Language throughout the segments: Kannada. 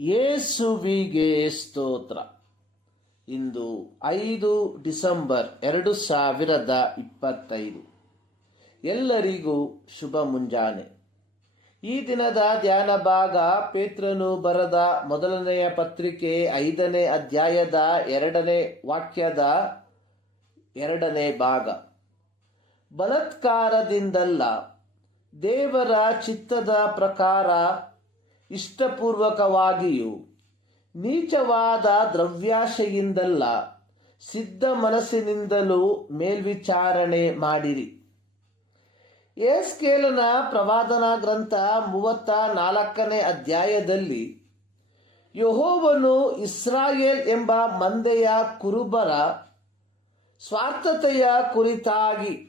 ಯೇಸುವಿಗೆ ಸ್ತೋತ್ರ. ಇಂದು ಐದು ಡಿಸೆಂಬರ್ ಎರಡು ಸಾವಿರದ ಇಪ್ಪತ್ತೈದು. ಎಲ್ಲರಿಗೂ ಶುಭ ಮುಂಜಾನೆ. ಈ ದಿನದ ಧ್ಯಾನ ಭಾಗ ಪೇತ್ರನು ಬರದ ಮೊದಲನೆಯ ಪತ್ರಿಕೆ ಐದನೇ ಅಧ್ಯಾಯದ ಎರಡನೇ ವಾಕ್ಯದ ಎರಡನೇ ಭಾಗ. ಬಲಾತ್ಕಾರದಿಂದಲ್ಲ ದೇವರ ಚಿತ್ತದ ಪ್ರಕಾರ ಇಷ್ಟಪೂರ್ವಕವಾಗಿಯೂ ನೀಚವಾದ ದ್ರವ್ಯಾಶೆಯಿಂದಲ್ಲ ಸಿದ್ಧ ಮನಸ್ಸಿನಿಂದಲೂ ಮೇಲ್ವಿಚಾರಣೆ ಮಾಡಿರಿ. ಏಸ್ಕೇಲನ ಪ್ರವಾದನಾ ಗ್ರಂಥ ಮೂವತ್ತ ನಾಲ್ಕನೇ ಅಧ್ಯಾಯದಲ್ಲಿ ಯಹೋವನು ಇಸ್ರಾಯೇಲ್ ಎಂಬ ಮಂದೆಯ ಕುರುಬರ ಸ್ವಾರ್ಥತೆಯ ಕುರಿತಾಗಿ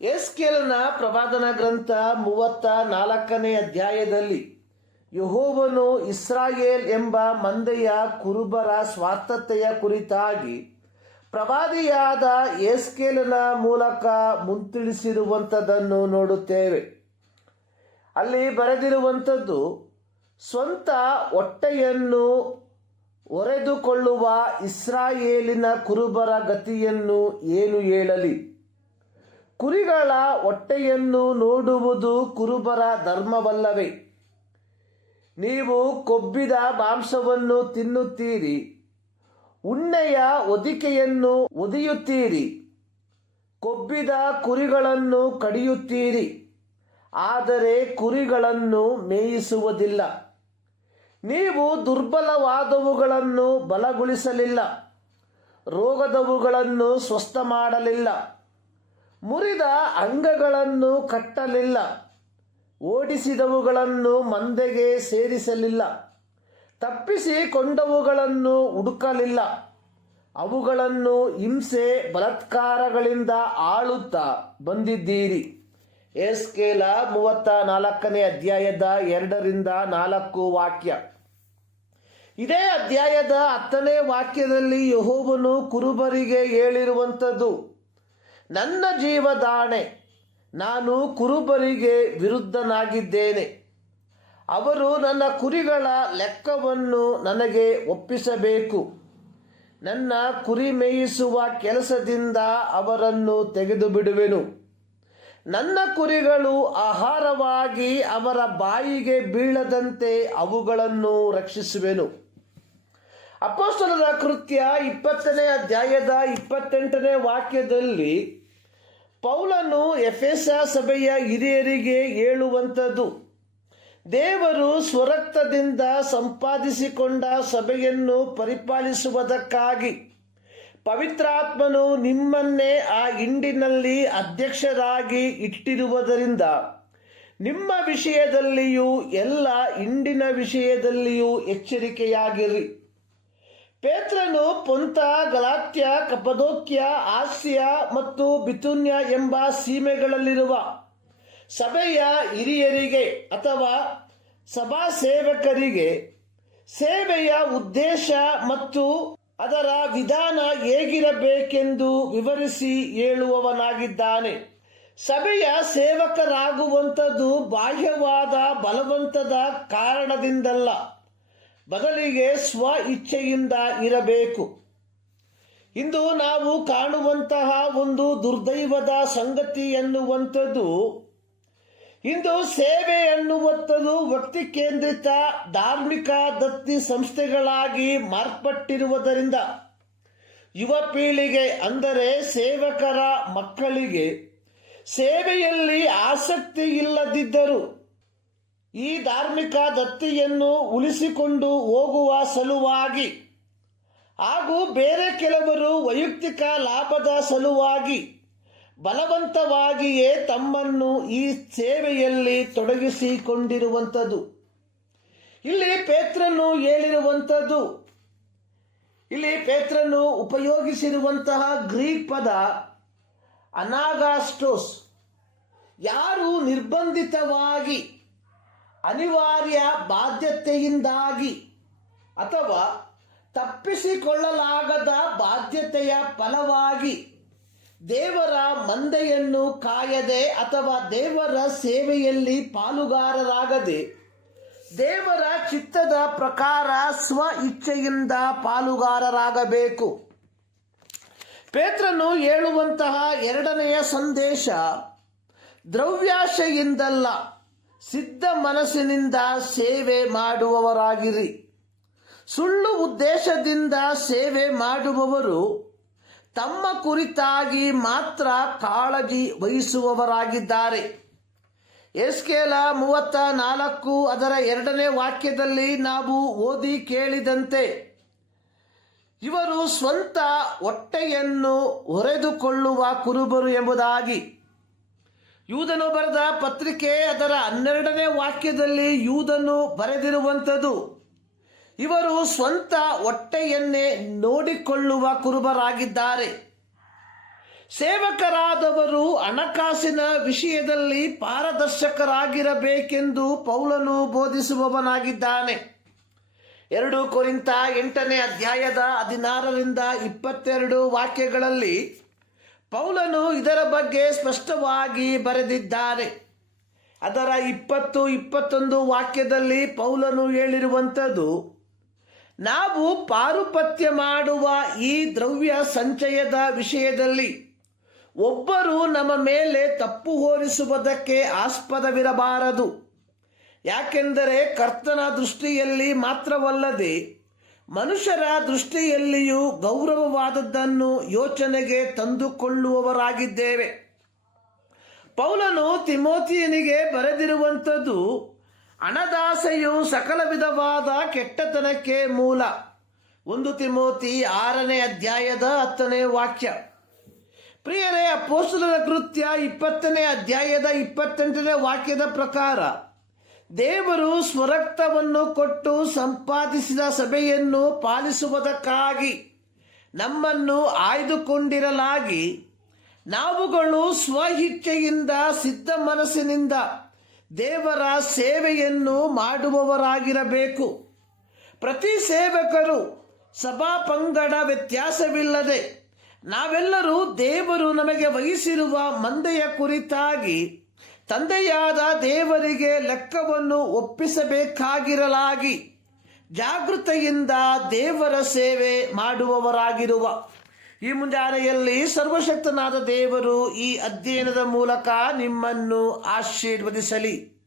ಏಸ್ಕೇಲನ ಪ್ರವಾದನ ಗ್ರಂಥ ಮೂವತ್ತ ನಾಲ್ಕನೇ ಅಧ್ಯಾಯದಲ್ಲಿ, ಯಹೋವನು ಇಸ್ರಾಯೇಲ್ ಎಂಬ ಮಂದೆಯ ಕುರುಬರ ಸ್ವಾರ್ಥತೆಯ ಕುರಿತಾಗಿ ಪ್ರವಾದಿಯಾದ ಏಸ್ಕೇಲನ ಮೂಲಕ ಮುಂತಿಳಿಸಿರುವಂಥದ್ದನ್ನು ನೋಡುತ್ತೇವೆ. ಅಲ್ಲಿ ಬರೆದಿರುವಂಥದ್ದು, ಸ್ವಂತ ಹೊಟ್ಟೆಯನ್ನು ಒರೆದುಕೊಳ್ಳುವ ಇಸ್ರಾಯೇಲಿನ ಕುರುಬರ ಗತಿಯನ್ನು ಏನು ಹೇಳಲಿ? ಕುರಿಗಳ ಹೊಟ್ಟೆಯನ್ನು ನೋಡುವುದು ಕುರುಬರ ಧರ್ಮವಲ್ಲವೇ? ನೀವು ಕೊಬ್ಬಿದ ಮಾಂಸವನ್ನು ತಿನ್ನುತ್ತೀರಿ, ಉಣ್ಣೆಯ ಒದಿಕೆಯನ್ನು ಒದಿಯುತ್ತೀರಿ ಕೊಬ್ಬಿದ ಕುರಿಗಳನ್ನು ಕಡಿಯುತ್ತೀರಿ, ಆದರೆ ಕುರಿಗಳನ್ನು ಮೇಯಿಸುವುದಿಲ್ಲ. ನೀವು ದುರ್ಬಲವಾದವುಗಳನ್ನು ಬಲಗೊಳಿಸಲಿಲ್ಲ, ರೋಗದವುಗಳನ್ನು ಸ್ವಸ್ಥ ಮಾಡಲಿಲ್ಲ ಮುರಿದ ಅಂಗಗಳನ್ನು ಕಟ್ಟಲಿಲ್ಲ. ಓಡಿಸಿದವುಗಳನ್ನು ಮಂದೆಗೆ ಸೇರಿಸಲಿಲ್ಲ. ತಪ್ಪಿಸಿ ಕೊಂಡವುಗಳನ್ನು ಹುಡುಕಲಿಲ್ಲ. ಅವುಗಳನ್ನು ಹಿಂಸೆ ಬಲತ್ಕಾರಗಳಿಂದ ಆಳುತ್ತಾ ಬಂದಿದ್ದೀರಿ. ಎಸ್ಕೇಲ ಮೂವತ್ತ ನಾಲ್ಕನೇ ಅಧ್ಯಾಯದ ಎರಡರಿಂದ ನಾಲ್ಕು ವಾಕ್ಯ. ಇದೇ ಅಧ್ಯಾಯದ ಹತ್ತನೇ ವಾಕ್ಯದಲ್ಲಿ ಯಹೋಬನು ಕುರುಬರಿಗೆ ಹೇಳಿರುವಂಥದ್ದು. ನನ್ನ ಜೀವದಾಣೆ, ನಾನು ಕುರುಬರಿಗೆ ವಿರುದ್ಧನಾಗಿದ್ದೇನೆ. ಅವರು ನನ್ನ ಕುರಿಗಳ ಲೆಕ್ಕವನ್ನು ನನಗೆ ಒಪ್ಪಿಸಬೇಕು. ನನ್ನ ಕುರಿ ಮೇಯಿಸುವ ಕೆಲಸದಿಂದ ಅವರನ್ನು ತೆಗೆದು ಬಿಡುವೆನು ನನ್ನ ಕುರಿಗಳು ಆಹಾರವಾಗಿ ಅವರ ಬಾಯಿಗೆ ಬೀಳದಂತೆ ಅವುಗಳನ್ನು ರಕ್ಷಿಸುವೆನು. ಅಪೋಸ್ತಲರ ಕೃತ್ಯ ಇಪ್ಪತ್ತನೇ ಅಧ್ಯಾಯದ ಇಪ್ಪತ್ತೆಂಟನೇ ವಾಕ್ಯದಲ್ಲಿ ಪೌಲನು ಎಫೆಸ ಸಭೆಯ ಹಿರಿಯರಿಗೆ ಹೇಳುವಂಥದ್ದು, ದೇವರು ಸ್ವರಕ್ತದಿಂದ ಸಂಪಾದಿಸಿಕೊಂಡ ಸಭೆಯನ್ನು ಪರಿಪಾಲಿಸುವುದಕ್ಕಾಗಿ ಪವಿತ್ರಾತ್ಮನು ನಿಮ್ಮನ್ನೇ ಆ ಹಿಂಡಿನಲ್ಲಿ ಅಧ್ಯಕ್ಷರಾಗಿ ಇಟ್ಟಿರುವುದರಿಂದ ನಿಮ್ಮ ವಿಷಯದಲ್ಲಿಯೂ ಎಲ್ಲ ಹಿಂಡಿನ ವಿಷಯದಲ್ಲಿಯೂ ಎಚ್ಚರಿಕೆಯಾಗಿರಿ. ಪೇತ್ರನು ಪೊಂತ, ಗಲಾತ್ಯ ಕಪದೋಕ್ಯ ಆಸ್ಯ ಮತ್ತು ಬಿತುನ್ಯ ಎಂಬ ಸೀಮೆಗಳಲ್ಲಿರುವ ಸಭೆಯ ಹಿರಿಯರಿಗೆ ಅಥವಾ ಸಭಾ ಸೇವಕರಿಗೆ ಸೇವೆಯ ಉದ್ದೇಶ ಮತ್ತು ಅದರ ವಿಧಾನ ಹೇಗಿರಬೇಕೆಂದು ವಿವರಿಸಿ ಹೇಳುವವನಾಗಿದ್ದಾನೆ. ಸಭೆಯ ಸೇವಕರಾಗುವಂಥದ್ದು ಬಾಹ್ಯವಾದ ಬಲವಂತದ ಕಾರಣದಿಂದಲ್ಲ. ಬದಲಿಗೆ ಸ್ವ ಇಚ್ಛೆಯಿಂದ ಇರಬೇಕು. ಇಂದು ನಾವು ಕಾಣುವಂತಹ ಒಂದು ದುರ್ದೈವದ ಸಂಗತಿ ಎನ್ನುವಂಥದ್ದು, ಇಂದು ಸೇವೆ ಎನ್ನುವಂಥದ್ದು ವ್ಯಕ್ತಿ ಕೇಂದ್ರಿತ ಧಾರ್ಮಿಕ ದತ್ತಿ ಸಂಸ್ಥೆಗಳಾಗಿ ಮಾರ್ಪಟ್ಟಿರುವುದರಿಂದ, ಯುವ ಪೀಳಿಗೆ ಅಂದರೆ ಸೇವಕರ ಮಕ್ಕಳಿಗೆ ಸೇವೆಯಲ್ಲಿ ಆಸಕ್ತಿ ಇಲ್ಲದಿದ್ದರೂ ಈ ಧಾರ್ಮಿಕ ದತ್ತಿಯನ್ನು ಉಳಿಸಿಕೊಂಡು ಹೋಗುವ ಸಲುವಾಗಿ ಹಾಗೂ ಬೇರೆ ಕೆಲವರು ವೈಯಕ್ತಿಕ ಲಾಭದ ಸಲುವಾಗಿ ಬಲವಂತವಾಗಿಯೇ ತಮ್ಮನ್ನು ಈ ಸೇವೆಯಲ್ಲಿ ತೊಡಗಿಸಿಕೊಂಡಿರುವಂಥದ್ದು. ಇಲ್ಲಿ ಪೇತ್ರನು ಹೇಳಿರುವಂಥದ್ದು. ಇಲ್ಲಿ ಪೇತ್ರನು ಉಪಯೋಗಿಸಿರುವಂತಹ ಗ್ರೀಕ್ ಪದ ಅನಾಗಾಸ್ಟೋಸ್ ಯಾರು ನಿರ್ಬಂಧಿತವಾಗಿ ಅನಿವಾರ್ಯ ಬಾಧ್ಯತೆಯಿಂದಾಗಿ ಅಥವಾ ತಪ್ಪಿಸಿಕೊಳ್ಳಲಾಗದ ಬಾಧ್ಯತೆಯ ಫಲವಾಗಿ ದೇವರ ಮಂದೆಯನ್ನು ಕಾಯದೆ ಅಥವಾ ದೇವರ ಸೇವೆಯಲ್ಲಿ ಪಾಲುಗಾರರಾಗದೆ ದೇವರ ಚಿತ್ತದ ಪ್ರಕಾರ ಸ್ವ ಇಚ್ಛೆಯಿಂದ ಪಾಲುಗಾರರಾಗಬೇಕು. ಪೇತ್ರನು ಹೇಳುವಂತಹ ಎರಡನೆಯ ಸಂದೇಶ ದ್ರವ್ಯಾಶೆಯಿಂದಲ್ಲ. ಸಿದ್ಧ ಮನಸ್ಸಿನಿಂದ ಸೇವೆ ಮಾಡುವವರಾಗಿರಿ. ಸುಳ್ಳು ಉದ್ದೇಶದಿಂದ ಸೇವೆ ಮಾಡುವವರು ತಮ್ಮ ಕುರಿತಾಗಿ ಮಾತ್ರ ಕಾಳಜಿ ವಹಿಸುವವರಾಗಿದ್ದಾರೆ. ಎಸ್ಕೇಲ ಮೂವತ್ತ ನಾಲ್ಕು ಅದರ ಎರಡನೇ ವಾಕ್ಯದಲ್ಲಿ ನಾವು ಓದಿ ಕೇಳಿದಂತೆ, ಇವರು ಸ್ವಂತ ಹೊಟ್ಟೆಯನ್ನು ಹೊರೆದುಕೊಳ್ಳುವ ಕುರುಬರು ಎಂಬುದಾಗಿ ಯೂದನು ಬರೆದ ಪತ್ರಿಕೆ ಅದರ ಹನ್ನೆರಡನೇ ವಾಕ್ಯದಲ್ಲಿ ಯೂದನು ಬರೆದಿರುವಂಥದ್ದು. ಇವರು ಸ್ವಂತ ಹೊಟ್ಟೆಯನ್ನೇ ನೋಡಿಕೊಳ್ಳುವ ಕುರುಬರಾಗಿದ್ದಾರೆ. ಸೇವಕರಾದವರು ಹಣಕಾಸಿನ ವಿಷಯದಲ್ಲಿ ಪಾರದರ್ಶಕರಾಗಿರಬೇಕೆಂದು ಪೌಲನು ಬೋಧಿಸುವವನಾಗಿದ್ದಾನೆ. ಎರಡು ಕುರಿತ ಎಂಟನೇ ಅಧ್ಯಾಯದ ಹದಿನಾರರಿಂದ ಇಪ್ಪತ್ತೆರಡು ವಾಕ್ಯಗಳಲ್ಲಿ ಪೌಲನು ಇದರ ಬಗ್ಗೆ ಸ್ಪಷ್ಟವಾಗಿ ಬರೆದಿದ್ದಾರೆ. ಅದರ ಇಪ್ಪತ್ತು, ಇಪ್ಪತ್ತೊಂದು ವಾಕ್ಯದಲ್ಲಿ ಪೌಲನು ಹೇಳಿರುವಂಥದ್ದು, ನಾವು ಪಾರುಪತ್ಯ ಮಾಡುವ ಈ ದ್ರವ್ಯ ಸಂಚಯದ ವಿಷಯದಲ್ಲಿ ಒಬ್ಬರು ನಮ್ಮ ಮೇಲೆ ತಪ್ಪು ಹೋಲಿಸುವುದಕ್ಕೆ ಆಸ್ಪದವಿರಬಾರದು. ಯಾಕೆಂದರೆ ಕರ್ತನ ದೃಷ್ಟಿಯಲ್ಲಿ ಮಾತ್ರವಲ್ಲದೆ ಮನುಷ್ಯರ ದೃಷ್ಟಿಯಲ್ಲಿಯೂ ಗೌರವವಾದದ್ದನ್ನು ಯೋಚನೆಗೆ ತಂದುಕೊಳ್ಳುವವರಾಗಿದ್ದೇವೆ. ಪೌಲನು ತಿಮೋತಿಯನಿಗೆ ಬರೆದಿರುವಂಥದ್ದು ಹಣದಾಸೆಯು ಸಕಲ ವಿಧವಾದ ಕೆಟ್ಟತನಕ್ಕೆ ಮೂಲ. ಒಂದು ತಿಮೋತಿ ಆರನೇ ಅಧ್ಯಾಯದ ಹತ್ತನೇ ವಾಕ್ಯ. ಪ್ರಿಯರೇ, ಅಪೋಸ್ತಲರ ಕೃತ್ಯ ಇಪ್ಪತ್ತನೇ ಅಧ್ಯಾಯದ ಇಪ್ಪತ್ತೆಂಟನೇ ವಾಕ್ಯದ ಪ್ರಕಾರ ದೇವರು ಸ್ವರಕ್ತವನ್ನು ಕೊಟ್ಟು ಸಂಪಾದಿಸಿದ ಸಭೆಯನ್ನು ಪಾಲಿಸುವುದಕ್ಕಾಗಿ ನಮ್ಮನ್ನು ಆಯ್ದುಕೊಂಡಿರಲಾಗಿ ನಾವುಗಳು ಸ್ವಇಚ್ಛೆಯಿಂದ ಸಿದ್ಧ ಮನಸ್ಸಿನಿಂದ ದೇವರ ಸೇವೆಯನ್ನು ಮಾಡುವವರಾಗಿರಬೇಕು. ಪ್ರತಿ ಸೇವಕರು ಸಭಾ ಪಂಗಡ ವ್ಯತ್ಯಾಸವಿಲ್ಲದೆ ನಾವೆಲ್ಲರೂ ದೇವರು ನಮಗೆ ವಹಿಸಿರುವ ಮಂದೆಯ ಕುರಿತಾಗಿ ತಂದೆಯಾದ ದೇವರಿಗೆ ಲೆಕ್ಕವನ್ನು ಒಪ್ಪಿಸಬೇಕಾಗಿರಲಾಗಿ, ಜಾಗೃತೆಯಿಂದ ದೇವರ ಸೇವೆ ಮಾಡುವವರಾಗಿರುವ. ಈ ಮುಂಜಾನೆಯಲ್ಲಿ ಸರ್ವಶಕ್ತನಾದ ದೇವರು ಈ ಅಧ್ಯಯನದ ಮೂಲಕ ನಿಮ್ಮನ್ನು ಆಶೀರ್ವದಿಸಲಿ.